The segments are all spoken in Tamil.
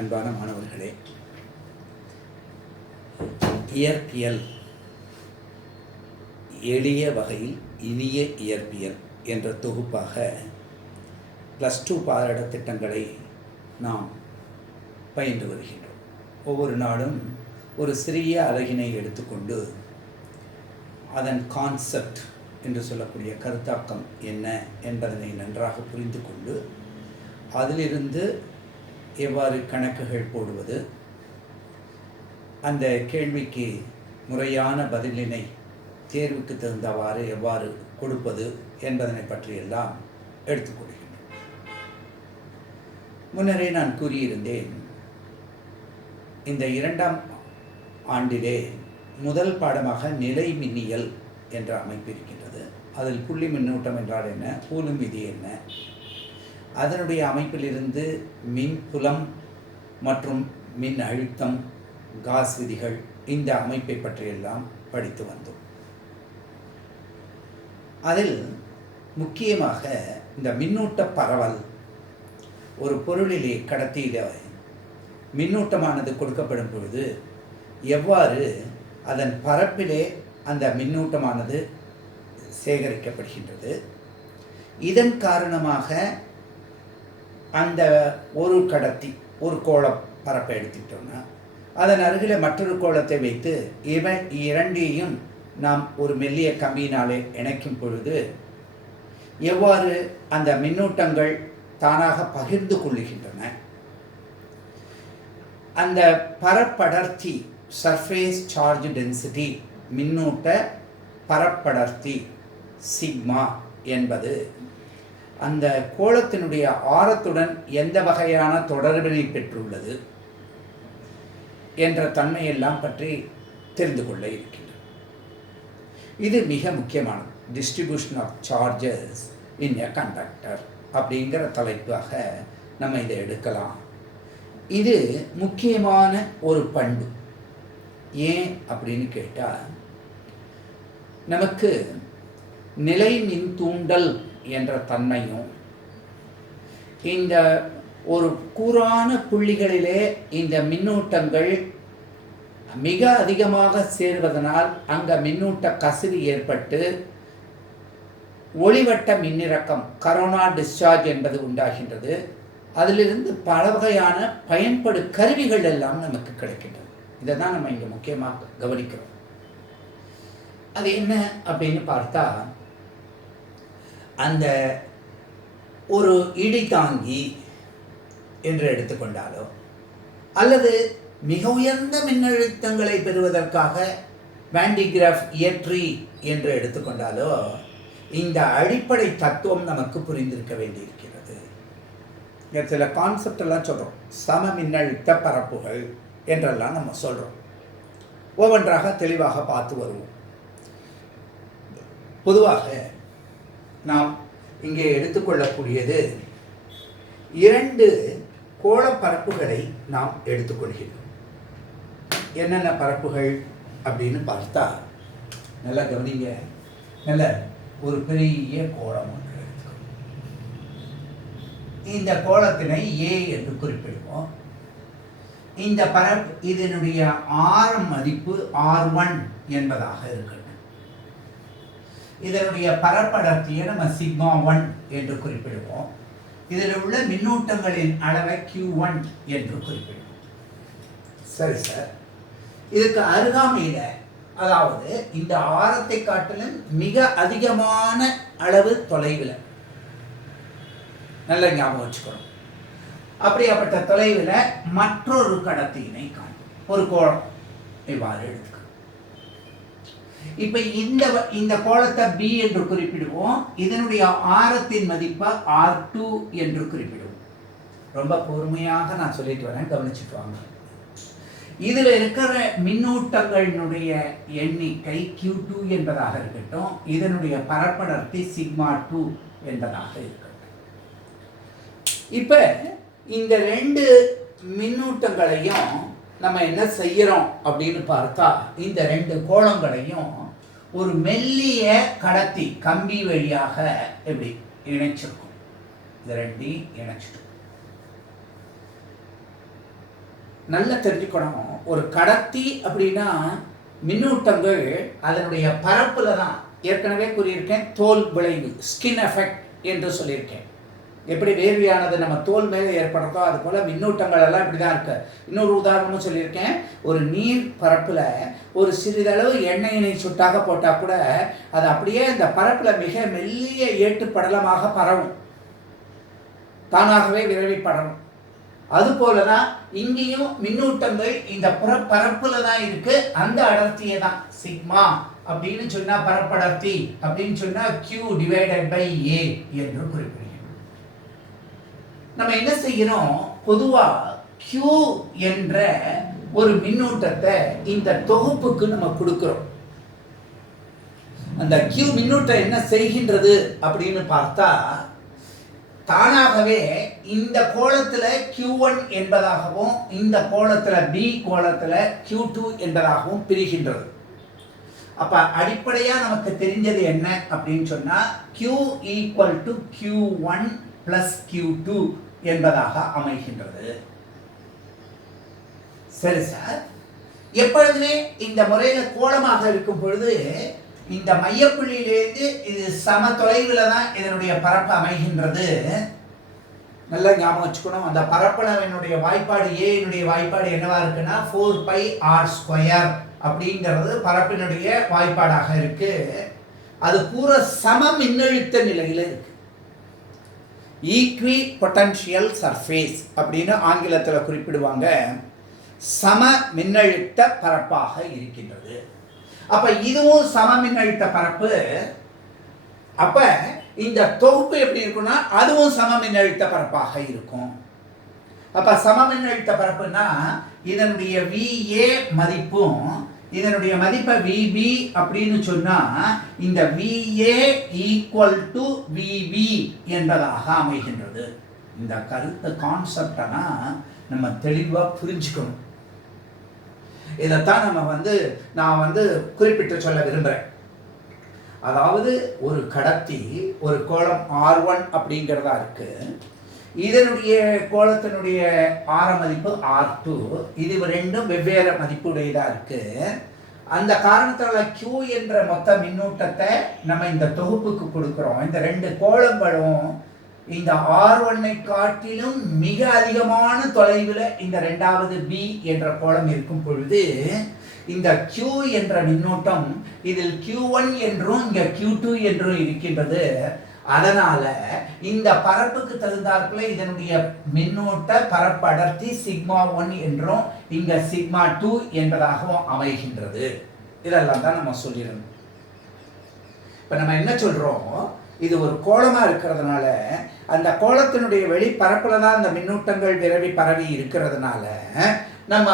அன்பான மாணவர்களே, இயற்பியல் எளிய வகையில் இனிய இயற்பியல் என்ற தொகுப்பாக +2 பாடத்திட்டங்களை நாம் பயின்று வருகின்றோம். ஒவ்வொரு நாளும் ஒரு சிறிய அலகினை எடுத்துக்கொண்டு அதன் கான்செப்ட் என்று சொல்லக்கூடிய கருத்தாக்கம் என்ன என்பதனை நன்றாக புரிந்து கொண்டு அதிலிருந்து எவ்வாறு கணக்குகள் போடுவது, அந்த கேள்விக்கு முறையான பதிலினை தேர்வுக்கு தகுந்தவாறு எவ்வாறு கொடுப்பது என்பதனை பற்றியெல்லாம் எடுத்துக்கொள்கின்றோம். முன்னரே நான் கூறியிருந்தேன், இந்த 2ஆம் ஆண்டிலே முதல் பாடமாக நிலை மின்னியல் என்ற அமைப்பு இருக்கின்றது. அதில் புள்ளி மின்னூட்டம் என்றால் என்ன, கூலும் விதி என்ன, அதனுடைய அமைப்பிலிருந்து மின் புலம் மற்றும் மின் அழுத்தம், காஸ் விதிகள், இந்த அமைப்பை பற்றியெல்லாம் படித்து வந்தோம். அதில் முக்கியமாக இந்த மின்னூட்ட பரவல், ஒரு பொருளிலே கடத்தியில மின்னூட்டமானது கொடுக்கப்படும் பொழுது எவ்வாறு அதன் பரப்பிலே அந்த மின்னூட்டமானது சேகரிக்கப்படுகின்றது, இதன் காரணமாக அந்த ஒரு கடத்தி ஒரு கோளம் பரப்பை எடுத்துக்கிட்டோம்னா அதன் அருகில் மற்றொரு கோளத்தை வைத்து இரண்டையும் நாம் ஒரு மெல்லிய கம்பியினாலே இணைக்கும் பொழுது எவ்வாறு அந்த மின்னூட்டங்கள் தானாக பகிர்ந்து கொள்ளுகின்றன, அந்த பரப்படர்த்தி சர்ஃபேஸ் சார்ஜ் டென்சிட்டி, மின்னூட்ட பரப்படர்த்தி சிக்மா என்பது அந்த கோளத்தினுடைய ஆரத்துடன் எந்த வகையான தொடர்பினை பெற்றுள்ளது என்ற தன்மையெல்லாம் பற்றி தெரிந்து கொள்ள இருக்கின்றது. இது மிக முக்கியமானது. Distribution of charges in a conductor அப்படிங்கிற தலைப்பாக நம்ம இதை எடுக்கலாம். இது முக்கியமான ஒரு பண்பு. ஏன் அப்படின்னு கேட்டால், நமக்கு நிலை மின் தூண்டல் என்ற தன்மையும், இந்த ஒரு கூரான புள்ளிகளிலே இந்த மின்னூட்டங்கள் மிக அதிகமாக சேர்வதனால் அங்கே மின்னூட்ட கசிவு ஏற்பட்டு ஒளிவட்ட மின்னிறக்கம், கரோனா டிஸ்சார்ஜ் என்பது உண்டாகின்றது. அதிலிருந்து பல வகையான பயன்படு கருவிகள் எல்லாம் நமக்கு கிடைக்கின்றது. இதை தான் நம்ம இங்கே முக்கியமாக கவனிக்கிறோம். அது என்ன அப்படின்னு பார்த்தா, அந்த ஒரு இடி தாங்கி என்று எடுத்துக்கொண்டாலோ அல்லது மிக உயர்ந்த மின்னழுத்தங்களை பெறுவதற்காக வேண்டிகிராஃப் இயற்றி என்று எடுத்துக்கொண்டாலோ இந்த அடிப்படை தத்துவம் நமக்கு புரிந்திருக்க வேண்டியிருக்கிறது. சில கான்செப்ட் எல்லாம் சொல்கிறோம், சம மின்னழுத்த பரப்புகள் என்றெல்லாம் நம்ம சொல்கிறோம். ஒவ்வொன்றாக தெளிவாக பார்த்து வருவோம். பொதுவாக நாம் இங்கே எடுத்துக்கொள்ளக்கூடியது 2 கோள பரப்புகளை நாம் எடுத்துக்கொள்கிறோம். என்னென்ன பரப்புகள் அப்படின்னு பார்த்தா, நல்லா கவனிங்க. நல்ல ஒரு பெரிய கோளம் ஒன்று எடுத்துக்கணும். இந்த கோளத்தினை A என்று குறிப்பிடுவோம். இந்த பரப்பு, இதனுடைய ஆரம் மதிப்பு R1 என்பதாக இருக்கட்டும். இதனுடைய பரப்படர்த்தியை நம்ம σ1 என்று குறிப்பிடுவோம். இதில் உள்ள மின்னூட்டங்களின் அளவை Q1 என்று குறிப்பிடுவோம். சரி சார், இதுக்கு அருகாமையில், அதாவது இந்த ஆரத்தை காட்டிலும் மிக அதிகமான அளவு தொலைவில், நல்ல ஞாபகம் வச்சுக்கணும், அப்படியாப்பட்ட தொலைவில் மற்றொரு கடத்தியினை காணும், ஒரு கோளம் இவ்வாறு எடுத்துக்கணும். இப்போ இந்த கோளத்தை B என்று குறிப்பிடுவோம். இதனுடைய ஆரத்தின் மதிப்பை R2 என்று குறிப்பிடுவோம். ரொம்ப பொறுமையாக நான் சொல்லிட்டு வரேன், கவனிச்சுட்டு வாங்க. இதில் இருக்கிற மின்னூட்டங்களினுடைய எண்ணிக்கை Q2 என்பதாக இருக்கட்டும், இதனுடைய பரப்படர்த்தி σ2 என்பதாக இருக்கட்டும். இப்போ இந்த 2 மின்னூட்டங்களையும் நம்ம என்ன செய்யறோம் அப்படின்னு பார்த்தா, இந்த 2 கோளங்களையும் ஒரு மெல்லிய கடத்தி கம்பி வழியாக எப்படி இணைச்சிருக்கும். இது 2 இணைச்சிட்டோம். நல்லா தெரிஞ்சுக்கணும். ஒரு கடத்தி அப்படின்னா மின்னூட்டங்கள் அதனுடைய பரப்புல தான், ஏற்கனவே கூறியிருக்கேன், தோல் விளைவு, ஸ்கின் எஃபெக்ட் என்று சொல்லியிருக்கேன். எப்படி வேர்வையானது நம்ம தோல் மேலே ஏற்படுறதோ அது போல் மின்னூட்டங்கள் எல்லாம் இப்படி தான் இருக்கு. இன்னொரு உதாரணமும் சொல்லியிருக்கேன். ஒரு நீர் பரப்பில் ஒரு சிறிதளவு எண்ணெயினை சுட்டாக போட்டால் கூட அது அப்படியே அந்த பரப்பில் மிக மெல்லிய ஏட்டு படலமாக பரவும், தானாகவே விரைவி படரும். அதுபோல தான் இங்கேயும் மின்னூட்டங்கள் இந்த பரப்புல தான் இருக்கு. அந்த அடர்த்தியை தான் சிக்மா அப்படின்னு சொன்னா, பரப்படர்த்தி அப்படின்னு சொன்னா Q டிவைடட் பை A என்று குறிப்பிடுகிறோம். நம்ம என்ன செய்யணும், பொதுவா Q என்ற ஒரு மின்னூட்டத்தை இந்த தொகுப்புக்கு நம்ம கொடுக்கிறோம். அந்த Q மின்னூட்டம் என்ன செய்கின்றது அப்படின்னு பார்த்தா, தானாகவே இந்த கோளத்தில் Q1 என்பதாகவும் இந்த கோளத்தில் B கோளத்தில் Q2 என்பதாகவும் பிரிகின்றது. அப்ப அடிப்படையா நமக்கு தெரிஞ்சது என்ன அப்படின்னு சொன்னா, Q equal to Q1 plus Q2 என்பதாக அமைகின்றது. சரி சார், எப்பொழுதுமே இந்த முறையில கோளமாக இருக்கும் பொழுது இந்த மையப்புள்ளியிலிருந்து இது சம தொலைவில் தான் இதனுடைய பரப்பு அமைகின்றது. நல்லா ஞாபகம் வச்சுக்கணும். அந்த பரப்பளவினுடைய வாய்ப்பாடு ஏனுடைய வாய்ப்பாடு என்னவா இருக்குன்னா 4πr² அப்படிங்கிறது பரப்பினுடைய வாய்ப்பாடாக இருக்கு. அது பூரா சம மின்னழுத்த நிலையில இருக்கு. ஈக்வி பொட்டன்ஷியல் சர்ஃபேஸ் அப்படின்னு ஆங்கிலத்தில் குறிப்பிடுவாங்க. சம மின்னழுத்த பரப்பாக இருக்கின்றது. அப்ப இதுவும் சம மின்னழுத்த பரப்பு. அப்ப இந்த தொகுப்பு எப்படி இருக்குன்னா அதுவும் சம மின்னழுத்த பரப்பாக இருக்கும். அப்ப சம மின்னழுத்த பரப்புனா இதனுடைய VA மதிப்பும் இதனுடைய மதிப்பை VB அப்படின்னு சொன்னா இந்த VA ஈக்குவல் டு VB என்பதாக அமைகின்றது. இந்த கருத்து கான்செப்டனா நம்ம தெளிவா புரிஞ்சுக்கணும். இதைத்தான் நம்ம நான் குறிப்பிட்டு சொல்ல விரும்புகிறேன். அதாவது ஒரு கடத்தி ஒரு கோளம் R1 அப்படிங்கிறதா இருக்கு. இதனுடைய கோளத்தினுடைய ஆர மதிப்பு R2. இது ரெண்டும் வெவ்வேறு மதிப்புடையதாக இருக்கு. அந்த காரணத்தால் Q என்ற மொத்த மின்னூட்டத்தை நம்ம இந்த தொகுப்புக்கு கொடுக்குறோம். இந்த ரெண்டு கோளங்களும் இந்த R1 காட்டிலும் மிக அதிகமான தொலைவில் இந்த ரெண்டாவது B என்ற கோளம் இருக்கும் பொழுது இந்த Q என்ற மின்னூட்டம் இதில் Q1 என்றும் இங்க Q2 என்றும் இருக்கின்றது. அதனால இந்த பரப்புக்கு தகுந்தாற்போல இதனுடைய மின்னூட்ட பரப்பு அடர்த்தி σ1 என்றும் இங்க σ2 என்பதாகவும் அமைகின்றது. இதெல்லாம் தான் நம்ம சொல்லிடணும். இப்ப நம்ம என்ன சொல்றோம், இது ஒரு கோளமா இருக்கிறதுனால அந்த கோளத்தினுடைய வெளிப்பரப்புல தான் அந்த மின்னூட்டங்கள் விரைவி பரவி இருக்கிறதுனால நம்ம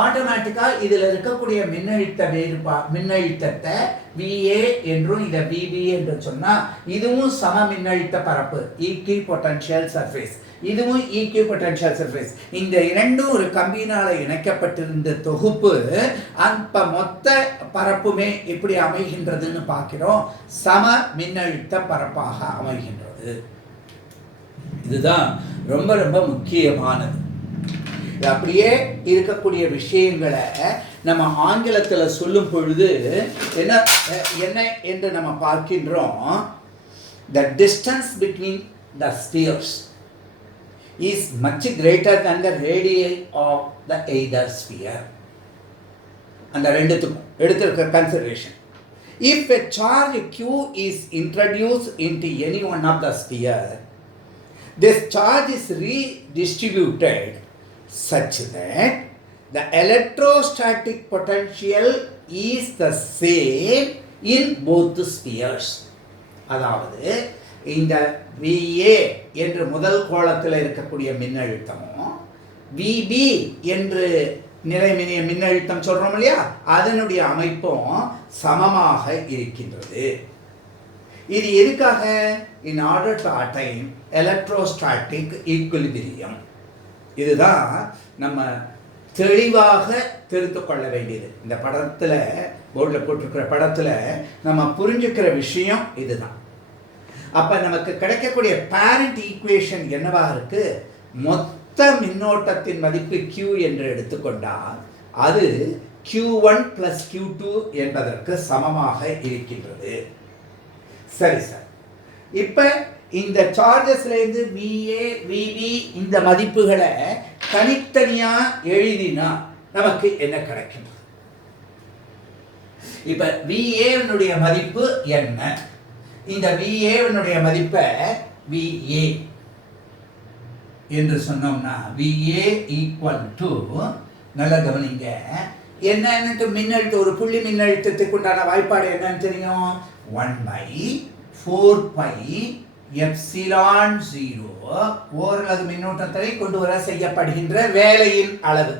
ஆட்டோமேட்டிக்கா இதுல இருக்கக்கூடிய மின்னழுத்தத்தை VA என்றும் இதை VB என்று சொன்னா இதுவும் சம மின்னழுத்த பரப்பு, ஈக்வி பொட்டன்ஷியல் சர்ஃபேஸ், இதுவும் ஈக்வி பொட்டன்ஷியல் சர்ஃபேஸ். இந்த இரண்டும் ஒரு கம்பியினால இணைக்கப்பட்டிருந்த தொகுப்பு அந்த மொத்த பரப்புமே எப்படி அமைகின்றதுன்னு பார்க்கிறோம். சம மின்னழுத்த பரப்பாக அமைகின்றது. இதுதான் ரொம்ப ரொம்ப முக்கியமானது. அப்படியே இருக்கக்கூடிய விஷயங்களை நம்ம ஆங்கிலத்தில் சொல்லும் பொழுது என்ன என்று நம்ம பார்க்கின்றோம். The distance between the spheres is much greater than the radii of the either sphere. அந்த ரெண்டுத்துக்கும் எடுத்திருக்கிற consideration. If a charge Q is introduced into any one of the sphere, this charge is redistributed such that the electrostatic potential is the same in both spheres. அதாவது இந்த VA என்று முதல் கோளத்தில் இருக்கக்கூடிய மின்னழுத்தமும் VB என்று நிலைமினிய மின்னழுத்தம் சொல்றோம் இல்லையா, அதனுடைய அமைப்பும் சமமாக இருக்கின்றது. இது எதுக்காக? in order to attain electrostatic equilibrium. இதுதான் நம்ம தெளிவாக தெரிந்து கொள்ள வேண்டியது. இந்த படத்தில் போர்டில் போட்டிருக்கிற படத்தில் நம்ம புரிஞ்சுக்கிற விஷயம் இதுதான். அப்போ நமக்கு கிடைக்கக்கூடிய பேரண்ட் ஈக்குவேஷன் என்னவாக இருக்கு? மொத்த மொத்த மின்னோட்டத்தின் மதிப்பு Q என்று எடுத்துக்கொண்டால் அது Q1 plus Q2 என்பதற்கு சமமாக இருக்கின்றது. சரி சார், இப்போ இந்த சார்ஜஸ்லேருந்து VA VB இந்த மதிப்புகளை தனித்தனியாக எழுதினா நமக்கு என்ன கிடைக்கும்? இப்போ VA மதிப்பு என்ன? இந்த VA மதிப்பை VA என்று சொன்னோம்னா VA ஈக்குவல் டு, நல்ல கவனிங்க, என்னன்னு மின்னழுத்தம், ஒரு புள்ளி மின்னழுத்தத்துக்கு உண்டான வாய்ப்பாடு என்னன்னு தெரியும்? 1/4 pi எப்சிலான் 0 ஓரளவு மின்னோட்டத்தை கொண்டு வர செய்யப்படுகின்ற வேலையின் அளவு.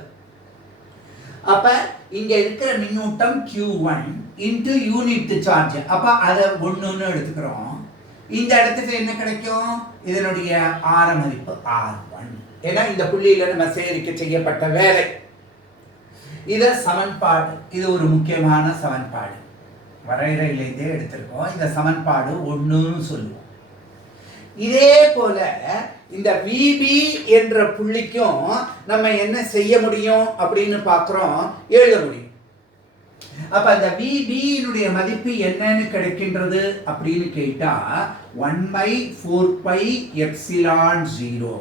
அப்ப இங்க இருக்கிற மின்னூட்டம் Q1 இன்டு யூனிட் சார்ஜ். அப்ப அதை 1ன்னு எடுத்துக்கிறோம். இந்த இடத்துக்கு என்ன கிடைக்கும்? இதனுடைய ஆர மதிப்பு R1. ஏன்னா இந்த புள்ளியில நம்ம சேகரிக்க செய்யப்பட்ட வேலை. இத சமன்பாடு, இது ஒரு முக்கியமான சமன்பாடு, வரையறையிலேருந்தே எடுத்திருக்கோம். இந்த சமன்பாடு 1ன்னு சொல்லுவோம். இதே போல இந்த VB என்ற புள்ளிக்கும் நம்ம என்ன செய்ய முடியும் அப்படின்னு பார்க்குறோம், எழுத முடியும். அப்ப அந்த VB மதிப்பு என்னன்னு கிடைக்கின்றது அப்படின்னு கேட்டா 1/4 pi எப்சிலான் 0.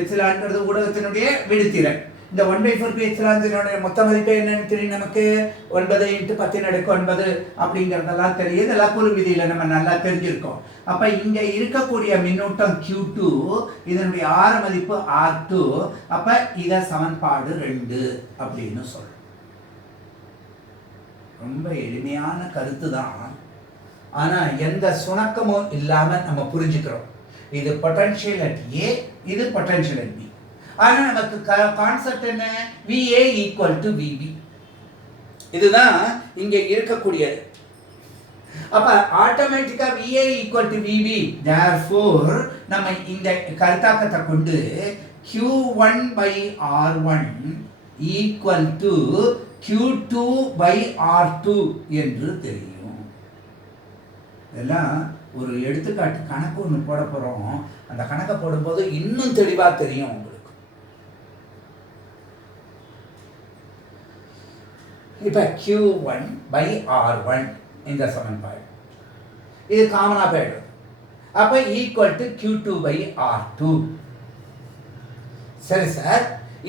எப்சிலான்ங்கிறது ஊடகத்தினுடைய விடுதிறன். இந்த 1/4 pi எப்சிலான் 0 மொத்த மதிப்பு என்னன்னு தெரியும் நமக்கு? 9 × 10⁹ அப்படிங்கிறதெல்லாம் தெரியுது. இதெல்லாம் குழு விதியில நம்ம நல்லா தெரிஞ்சிருக்கோம். அப்ப இங்க இருக்கக்கூடிய மின்னூட்டம் Q2, இதனுடைய ஆர மதிப்பு R2. அப்ப இத சமன்பாடு 2 அப்படின்னு சொல்றோம். ரொம்ப எளிமையான கருத்து தான், ஆனா எந்த சுணக்கமும் இல்லாம நம்ம புரிஞ்சுக்கிறோம். இது பொட்டன்ஷியல் அட் A, இது பொட்டன்ஷியல் அட் B. ஆனா நமக்கு கான்செப்ட் என்ன? VA equal to VB. இதுதான் இங்க இருக்கக்கூடியது. அப்ப ஆட்டோமேட்டிக்கா VA equal to VB. therefore நம்ம இந்த கருத்தாக்கத்தை கொண்டு Q1/R1 ஈக்குவல் டு Q2/R2 என்று தெரியும். இதெல்லாம் ஒரு எடுத்துக்காட்டு கணக்கு ஒன்று போட போறோம். அந்த கணக்கை போடும்போது இன்னும் தெளிவா தெரியும் உங்களுக்கு. இப்ப Q1/R1 இந்த சமன்பாடு இது காமனா போயிடும். அப்ப ஈக்குவல் டு Q2/R2. சரி சார்,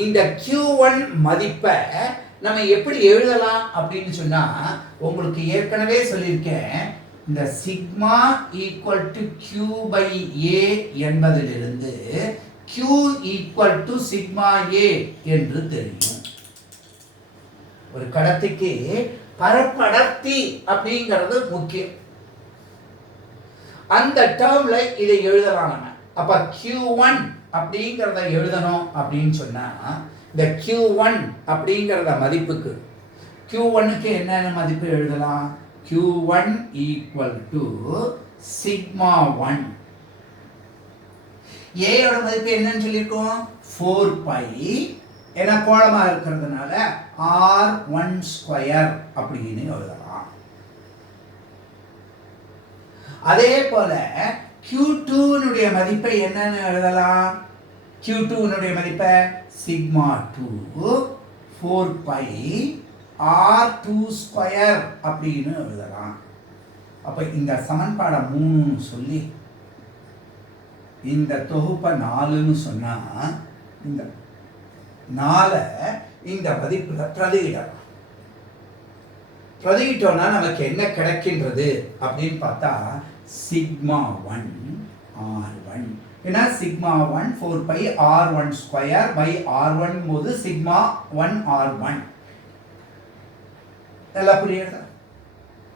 இந்த Q1 மதிப்பை நம்ம எப்படி எழுதலாம் அப்படின்னு சொன்னா, உங்களுக்கு ஏற்கனவே சொல்லியிருக்கேன், இந்த சிக்மா ஈக்குவல் டு Q/A என்பதிலிருந்து Q equal to sigma A என்று தெரியும். ஒரு கடத்திக்கு பரப்படர்த்தி அப்படிங்கிறது முக்கியம். அந்த டேர்ம்ல இதை எழுதலாம் நம்ம. அப்ப Q1 அப்படிங்கிறத எழுதணும் அப்படின்னு சொன்னா, இந்த Q1 அப்படிங்கிறத மதிப்புக்கு, Q1க்கு என்னென்ன மதிப்பு எழுதலாம்? Q1 equal to sigma 1. A யோட மதிப்பு என்னன்னு சொல்லியிருக்கோம்? 4 pi. ஏன்னா கோளமா இருக்கிறதுனால R1² அப்படின்னு எழுதலாம். அதே போல Q2 மதிப்பை என்னன்னு எழுதலாம்? Q2 மதிப்பை சிக்மா 2 4 pi R2² அப்படின்னு எழுதலாம். அப்ப இந்த சமன்பாடை 3 சொல்லி இந்த தொகுப்பை 4ன்னு சொன்னா, இந்த 4 இந்த மதிப்புல பிரதியிடலாம். பிரதியிட்டோம்னா நமக்கு என்ன கிடைக்கின்றது அப்படின்னு பார்த்தா சிக்மா 1 R1. ஏன்னா சிக்மா 1 4 pi R1² R1 போது சிக்மா 1 R1. எல்லாம் புரியுதா?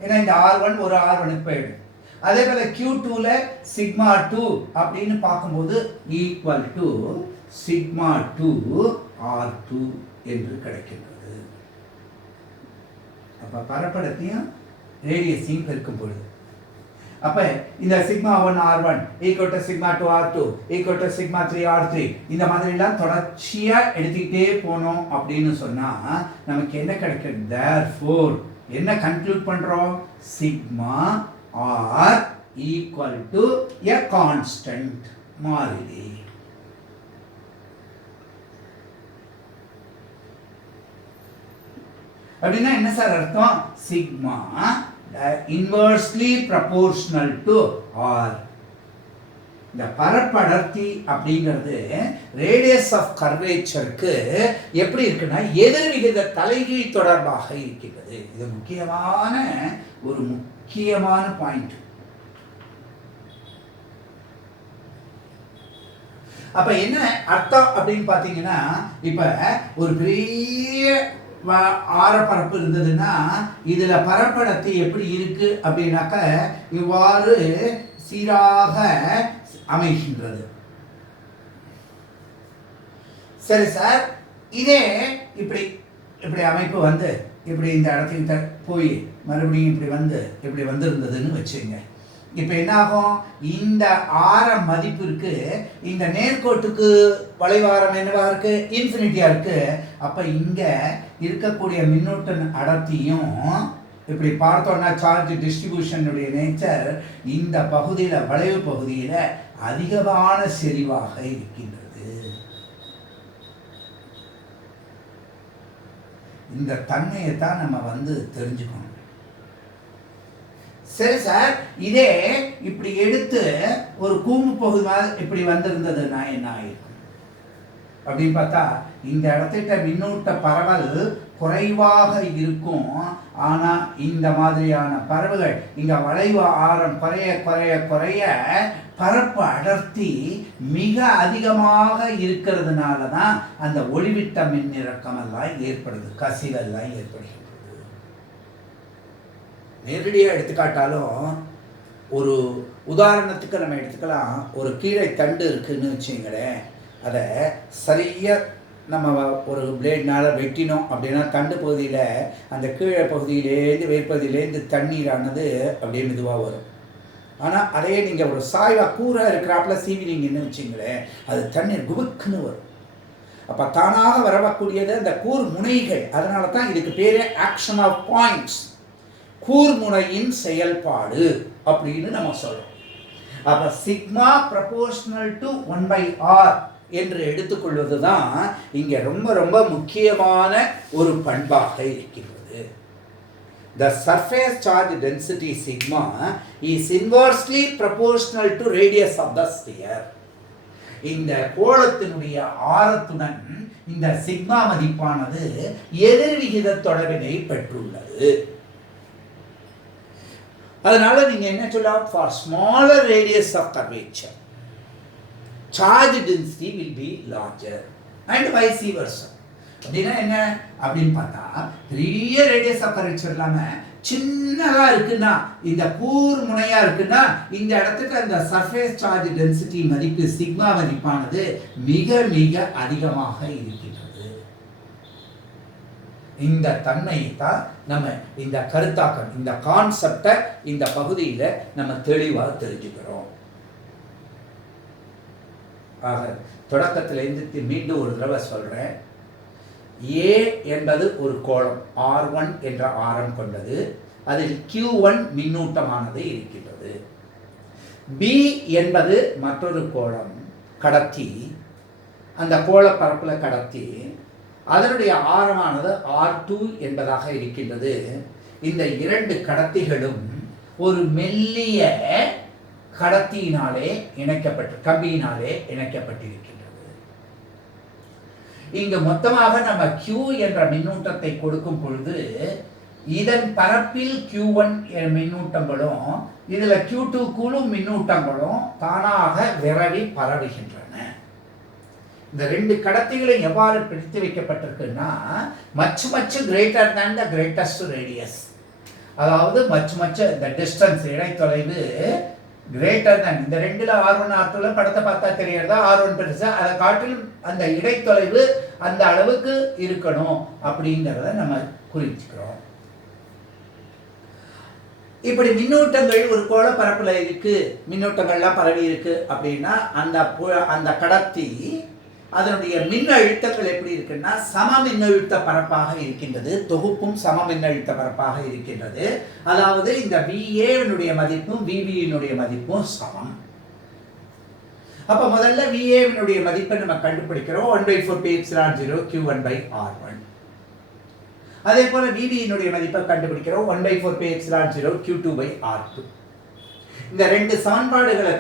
ஏன்னா இந்த R1 ஒரு R1க்கு போயிடும். அதே போல Q2ல சிக்மா 2 அப்படின்னு பார்க்கும்போது ஈக்குவல் டு சிக்மா 2 R2 என்று கிடைக்கின்றது. அப்ப பரப்படத்தையும் ரேடியஸையும் பெருக்கும் பொழுது அப்ப இந்த sigma 1 R1 equal to sigma 2 R2 equal to sigma 3 R3 இந்த மாதிரி எல்லாம் தொடர்ச்சியா எடுத்துக்கிட்டே போனோம் அப்படின்னு சொன்னா நமக்கு என்ன கிடைக்கும்? therefore என்ன கன்க்ளூட் பண்றோம்? Sigma R equal to a constant, மாறிலி. அப்படின்னா என்ன சார் அர்த்தம்? Sigma inversely proportional to R. இந்த பரப்படர்த்தி அப்படிங்கிறது ரேடியஸ் ஆஃப் கர்வேச்சருக்கு எப்படி இருக்குன்னா எதிர்விகித தலைகீழ் தொடர்பாக இருக்கின்றது. இது முக்கியமான பாயிண்ட். அப்ப என்ன அர்த்தம் அப்படின்னு பாத்தீங்கன்னா, இப்ப ஒரு பெரிய ஆரப்பரப்பு இருந்ததுன்னா இதுல பரப்படர்த்தி எப்படி இருக்கு அப்படின்னாக்க இவ்வாறு சீராக அமைகின்றது. சரி சார், இதே இப்படி இப்படி அமைப்பு வந்து இப்படி இந்த இடத்துக்கிட்ட போய் மறுபடியும் இப்படி வந்திருந்ததுன்னு வச்சுங்க. இப்போ என்ன ஆகும்? இந்த ஆரம் மதிப்பிற்கு இந்த நேர்கோட்டுக்கு வளைவாரம் என்னவா இருக்கு? இன்ஃபினிட்டியா இருக்கு. அப்ப இங்க இருக்கக்கூடிய மின்னூட்ட அடர்த்தியும் இப்படி பார்த்தோம்னா சார்ஜ் டிஸ்ட்ரிபியூஷனுடைய நேச்சர் இந்த பகுதியில் வளைவு பகுதியில் அதிகமான செறிவாக இருக்கின்றது. இந்த தன்மையை தான் நம்ம தெரிஞ்சுக்கணும். சரி சார், இதே இப்படி எடுத்து ஒரு கூம்பு பகுதி இப்படி வந்திருந்ததுன்னா என்ன ஆயிருக்கும் அப்படின்னு பார்த்தா இந்த இடத்திட்ட மின்னூட்ட பரவல் குறைவாக இருக்கும். ஆனா இந்த மாதிரியான பரவுகள் இங்க வளைவு ஆரம் குறைய குறைய குறைய பரப்பு அடர்த்தி மிக அதிகமாக இருக்கிறதுனால தான் அந்த ஒளிவிட்ட மின்னிறக்கம் எல்லாம் ஏற்படுது, கசிவெல்லாம் ஏற்படுகிறது. நேரடியாக எடுத்துக்காட்டாலும் ஒரு உதாரணத்துக்கு நம்ம எடுத்துக்கலாம். ஒரு கீழே தண்டு இருக்குன்னு வச்சுங்களேன், அதை சரியாக நம்ம ஒரு பிளேட்னால் வெட்டினோம் அப்படின்னா தண்டு பகுதியில் அந்த கீழே பகுதியிலேருந்து வேர்பகுதியிலேருந்து தண்ணீரானது அப்படியே மெதுவாக வரும். ஆனால் அதையே நீங்கள் ஒரு சாய்வாக கூராக இருக்கிறாப்புல சீவினீங்கன்னு வச்சுங்களேன், அது தண்ணீர் குபுக்குன்னு வரும். அப்போ தானாக வரக்கூடியது அந்த கூர் முனைகள். அதனால தான் இதுக்கு பேரே ஆக்ஷன் ஆஃப் பாயிண்ட்ஸ், கூர்முனையின் செயல்பாடு அப்படின்னு நம்ம சொல்றோம். அப்ப சிக்மா ப்ரொபோர்ஷனல் டு 1/r என்று எடுத்துக்கொள்வது தான் இங்க ரொம்ப ரொம்ப முக்கியமான ஒரு பண்பாக இருக்கின்றது. The surface charge density sigma is inversely proportional to radius of the sphere. இந்த கோளத்தினுடைய ஆரத்துடன் இந்த சிக்மா மதிப்பானது எதிர்விகித தொடர்பினை பெற்றுள்ளது. அதனால நீங்க என்ன சொல்லலாம்? For smaller radius of curvature, charge density will be larger and vice versa. அப்படின்னா என்ன அப்படின்னு பார்த்தா, பெரிய ரேடியஸ் ஆஃப் கர்வேச்சர் இல்லாம சின்னதா இருக்குன்னா, இந்த கூர் முனையா இருக்குன்னா, இந்த இடத்துக்கு அந்த சர்ஃபேஸ் சார்ஜ் டென்சிட்டி மதிப்பு சிக்மா மதிப்பானது மிக மிக அதிகமாக இருக்கின்றது. இந்த தன்மையை தான் நம்ம இந்த கருத்தாக்கம், இந்த கான்செப்டை இந்த பகுதியில் நம்ம தெளிவாக தெரிஞ்சுக்கிறோம். ஆக தொடக்கத்திலிருந்து மீண்டும் ஒரு தடவை சொல்றேன். A என்பது ஒரு கோளம் R1 என்ற ஆரம் கொண்டது. அதில் Q1 மின்னூட்டமானது இருக்கின்றது. B என்பது மற்றொரு கோளம், கடத்தி. அந்த கோள பரப்புல கடத்தி, அதனுடைய ஆரமானது R2 என்பதாக இருக்கின்றது. இந்த இரண்டு கடத்திகளும் ஒரு மெல்லிய கடத்தியினாலே கம்பியினாலே இணைக்கப்பட்டிருக்கின்றது. இங்கு மொத்தமாக நம்ம Q என்ற மின்னூட்டத்தை கொடுக்கும் பொழுது இதன் பரப்பில் Q1 மின்னூட்டங்களும் இதுல Q2 குழு மின்னூட்டங்களும் தானாக விரவி பரவுகின்றன. இந்த ரெண்டு கடத்திகளும் எவ்வாறு பிரித்து வைக்கப்பட்டிருக்குன்னா, much much greater than the greatest radius. அதாவது மச் மச் இந்த டிஸ்டன்ஸ் இடைத்தொலைவு கிரேட்டர் than, இந்த ரெண்டுல R1 R2 படத்தை பார்த்தா தெரியறதா, R1 பெருசா, அதை காட்டிலும் அந்த இடைத்தொலைவு அந்த அளவுக்கு இருக்கணும் அப்படிங்கிறத நம்ம குறிச்சுக்கிறோம். இப்படி மின்னூட்டங்கள் ஒரு கோள பரப்புல இருக்கு, மின்னூட்டங்கள்லாம் பரவி இருக்கு அப்படின்னா அந்த கடத்தி அதனுடைய மின்னழுத்தங்கள் எப்படி இருக்குன்னா சம மின்னழுத்த பரப்பாக இருக்கின்றது. தொகுப்பும் சம மின்னழுத்த பரப்பாக இருக்கின்றது. அதாவது இந்த VA மதிப்பும் VB மதிப்பும் சமம். அப்ப முதல்ல VA மதிப்பை நம்ம கண்டுபிடிக்கிறோம். 1/4πε0 Q1/R1. அதே போல விபியினுடைய மதிப்பை கண்டுபிடிக்கிறோம் 1/4πε0 Q2/R2. இந்த ரெண்டு சமன்பாடுகளை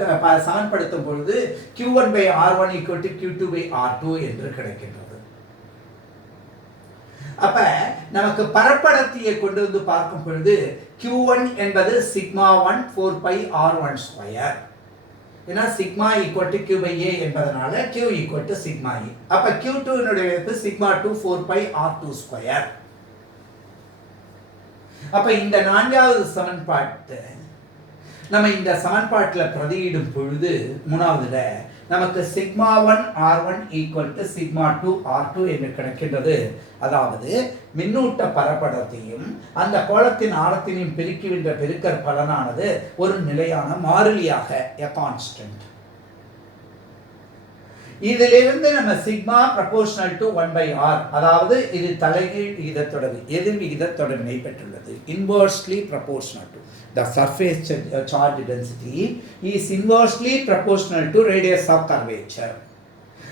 சமன்படுத்தும் பொழுது Q1/R1 = Q2/R2 என்று கிடைக்கின்றது. அப்ப நமக்கு பரப்படர்த்தியை கொண்டு வந்து பார்க்கும் பொழுது Q1 என்பது σ1 4πR12. ஏன்னா சிக்மா ஈக்குவல் டு Q/A என்பதனால Q equal to sigma E. அப்ப Q2 னுடைய மதிப்பு σ2 4πR22. அப்ப இந்த நான்காவது சமன்பாட்டை நம்ம இந்த சமன்பாட்டில் பிரதியிடும் பொழுது மூணாவதுல நமக்கு σ1R1 = σ2R2 என்று கிடைக்கின்றது. அதாவது மின்னூட்ட பரப்படத்தையும் அந்த கோளத்தின் ஆரத்தினையும் பெருக்கிவின்ற பெருக்கற் பலனானது ஒரு நிலையான மாறிலியாக a constant. இதிலிருந்து நம்ம சிக்மா ப்ரொபோர்ஷனல் டு 1/r, அதாவது இது தலைகீழ் விகிதத்தொடர்பு எதிர் விகிதத்தொடர்பினை பெற்றுள்ளது. Inversely proportional to the surface charge density is inversely proportional to radius of curvature.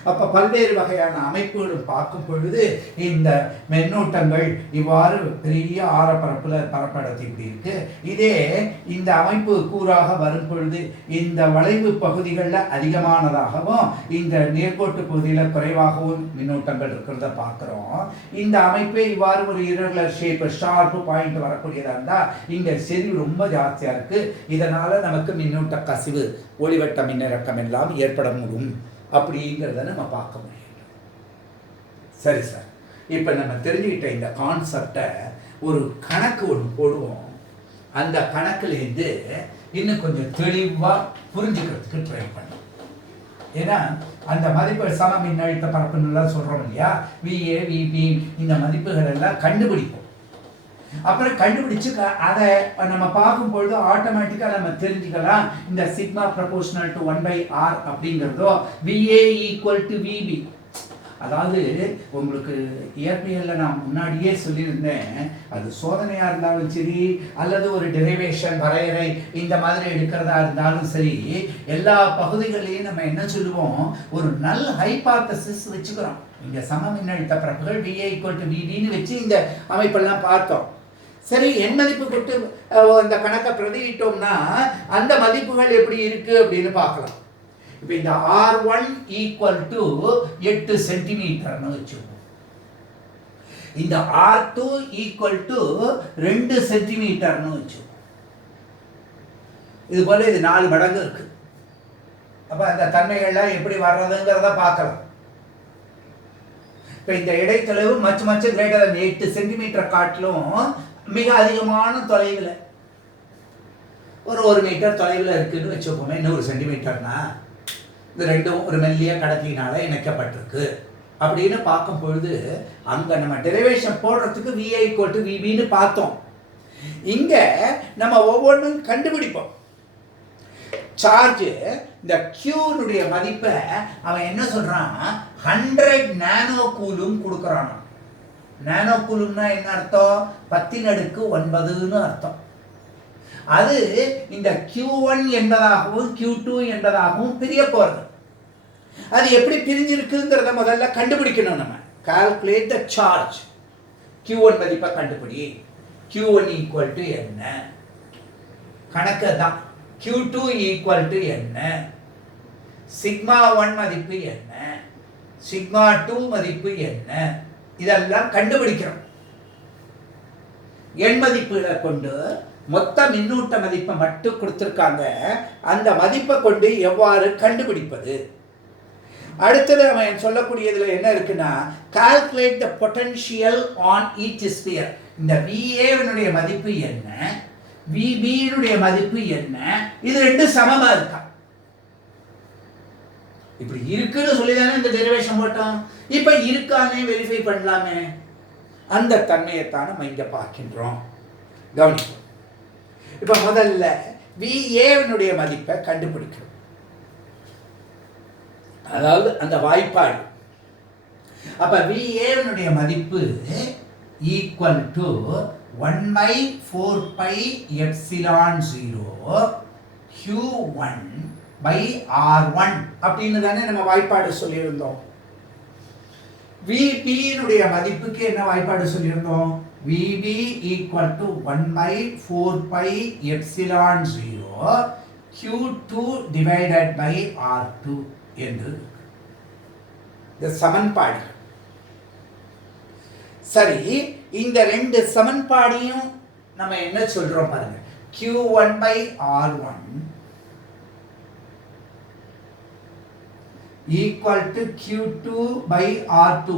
அப்ப பல்வேறு வகையான அமைப்புகளும் பார்க்கும் பொழுது இந்த மின்னூட்டங்கள் இவ்வாறு பெரிய ஆரப்பரப்புல பரப்படத்தி இப்படி இருக்கு. இதே இந்த அமைப்பு கூறாக வரும் பொழுது இந்த வளைவு பகுதிகளில் அதிகமானதாகவும் இந்த நேர்கோட்டு பகுதியில் குறைவாகவும் மின்னூட்டங்கள் இருக்கிறத பார்க்குறோம். இந்த அமைப்பை இவ்வாறு ஒரு இரகுலர் ஷேப் ஷார்ப்பு பாயிண்ட் வரக்கூடியதாக இருந்தால் இங்கே செறிவு ரொம்ப ஜாஸ்தியாக இருக்கு. இதனால நமக்கு மின்னூட்ட கசிவு ஒளிவட்ட மின்னிறக்கம் எல்லாம் ஏற்பட முடியும் அப்படிங்கிறத நம்ம பார்க்க முடியும். சரி சார், இப்போ நம்ம தெரிஞ்சுக்கிட்ட இந்த கான்செப்டை ஒரு கணக்கு ஒன்று போடுவோம். அந்த கணக்குலேருந்து இன்னும் கொஞ்சம் தெளிவாக புரிஞ்சுக்கிறதுக்கு ட்ரை பண்ணும். ஏன்னா அந்த மதிப்பு சம மின்னழுத்த பரப்புன்னெல்லாம் சொல்கிறோம் இல்லையா, VA VB இந்த மதிப்புகள் எல்லாம் கண்டுபிடிப்போம். அப்புறம் கண்டுபிடிச்சு அதை நம்ம பார்க்கும்பொழுது ஆட்டோமேட்டிக்காக நம்ம தெரிஞ்சுக்கலாம். இந்த sigma proportional to 1/r அப்படிங்கிறதோ VA = VB. அதாவது உங்களுக்கு இயற்பியலில் நான் முன்னாடியே சொல்லியிருந்தேன், அது சோதனையாக இருந்தாலும் சரி அல்லது ஒரு டெரிவேஷன் வரையறை இந்த மாதிரி எடுக்கிறதா இருந்தாலும் சரி, எல்லா பகுதிகளையும் நம்ம என்ன சொல்லுவோம், ஒரு நல்ல ஹைபாத்தசிஸ் வச்சுக்கிறோம். இங்கே சம மின்னழுத்த பரப்புகள் VA = VBன்னு வச்சு இந்த அமைப்பெல்லாம் பார்த்தோம். சரி, என் மதிப்பு கொண்டு அந்த கணக்கை பிரதியிட்டோம்னா அந்த மதிப்புகள் எப்படி இருக்கு அப்படின்னு பார்க்கலாம். இப்போ இந்த R1 = 8 சென்டிமீட்டர்னு வச்சுக்கோம். இந்த R2 = 2 சென்டிமீட்டர்னு வச்சுக்கோம். இது போல இது 4 மடங்கு இருக்கு. அப்ப அந்த தன்மைகள்லாம் எப்படி வர்றதுங்கிறத பார்க்கலாம். இப்போ இந்த இடைத்தொலைவு மச் கிரேட்டர் than 8 சென்டிமீட்டர் காட்டிலும் மிக அதிகமான தொலைவில் ஒரு 1 மீட்டர் தொலைவில் இருக்குன்னு வச்சுக்கோமே. 100 சென்டிமீட்டர்னா இது ரெண்டும் ஒரு மெல்லிய கடத்தினால இணைக்கப்பட்டிருக்கு அப்படின்னு பார்க்கும் பொழுது அங்கே நம்ம டெரிவேஷன் போடுறதுக்கு VA = VBன்னு பார்த்தோம். இங்கே நம்ம ஒவ்வொன்றும் கண்டுபிடிப்போம். சார்ஜ் இந்த Qனுடைய மதிப்பை அவன் என்ன சொல்றான், 100 நானோ கூலும் கொடுக்குறான். நானோ கூலும்னா என்ன அர்த்தம், 10⁹ அர்த்தம். அது இந்த Q1 என்பதாகவும் Q2 என்பதாகவும் பிரிய போறது. அது எப்படி பிரிஞ்சிருக்குங்கிறத முதல்ல கண்டுபிடிக்கணும். நம்ம கால்குலேட் த சார்ஜ். Q1 மதிப்பை கண்டுபிடி. Q1 = என்ன, கணக்கு தான். Q2 = என்ன, σ1 மதிப்பு என்ன, σ2 மதிப்பு என்ன, இதெல்லாம் கண்டுபிடிக்கிறோம். எண் மதிப்புகளை கொண்டு மொத்த மின்னூட்ட மதிப்பை மட்டும் கொடுத்துருக்காங்க. அந்த மதிப்பை கொண்டு எவ்வாறு கண்டுபிடிப்பது? அடுத்தது நம்ம சொல்லக்கூடியதுல என்ன இருக்குன்னா, calculate the potential on each sphere. இந்த VA மதிப்பு என்ன, VB மதிப்பு என்ன, இது ரெண்டும் சமமா இருக்கா? இப்படி இருக்குன்னு சொல்லி தானே இந்த டெரிவேஷன் போட்டோம். இப்ப இருக்கானே வெரிஃபை பண்ணலாமே. அந்த தன்மையைத்தான் நம்ம இங்க பார்க்கின்றோம். கவனிப்போம். இப்ப முதல்ல VA மதிப்பை கண்டுபிடிக்கிறோம். அதாவது அந்த வாய்ப்பாடு. அப்ப VA மதிப்பு = 1/4πε0 Q1/R1 அப்படின்னு தானே நம்ம வாய்ப்பாடு சொல்லியிருந்தோம். VB மதிப்புக்கு என்ன வாய்ப்பாடு சொல்லியிருந்தோம், VB equal to 1 by 4 pi epsilon 0 Q2 divided by R2 என்று இந்த சமன்பாடு. சரி, இந்த ரெண்டு சமன்பாடையும் நம்ம என்ன சொல்றோம் பாருங்க. Q1 by R1 equal to Q2 by R2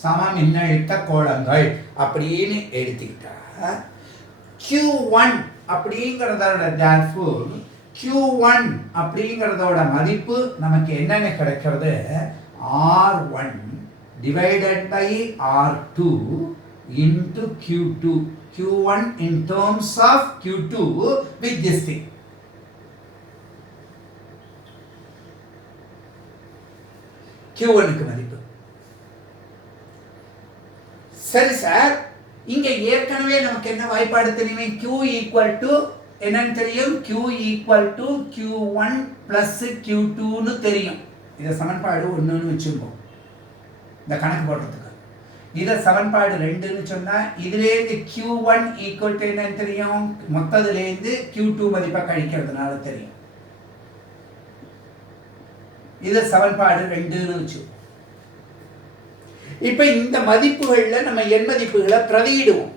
சம மின்னழுத்த கோளங்கள் அப்படின்னு எடுத்துக்கிட்டா Q1 அப்படிங்கிறதோட therefore Q1 அப்படிங்கிறதோட மதிப்பு நமக்கு என்னென்ன கிடைக்கிறது? R1 divided by R2 into Q2. Q1 in terms of Q2 with this thing. Q1 க்கு மதிப்பு. சரி சார், இங்க ஏற்கனவே நமக்கு என்ன வாய்ப்பாடு தெரியுமே? Q equal to என்னன்னு தெரியும்? Q equal to Q1 plus Q2 னு தெரியும். இத சமன்பாடு 1 னு வெச்சுப்போம். இந்த கணக்கு போடுறதுக்கு. இத சமன்பாடு 2 னு சொன்னா இதிலே இருந்து Q1 equal to என்னன்னு தெரியும்? மொத்ததிலே இருந்து Q2 மதிப்பை கழிக்கிறதுனால தெரியும். இது சமன்பாடு 2 னு வெச்சு. இப்போ இந்த மதிப்புகள்ல நம்ம எண் மதிப்புகளை பிரதியிடுவோம்.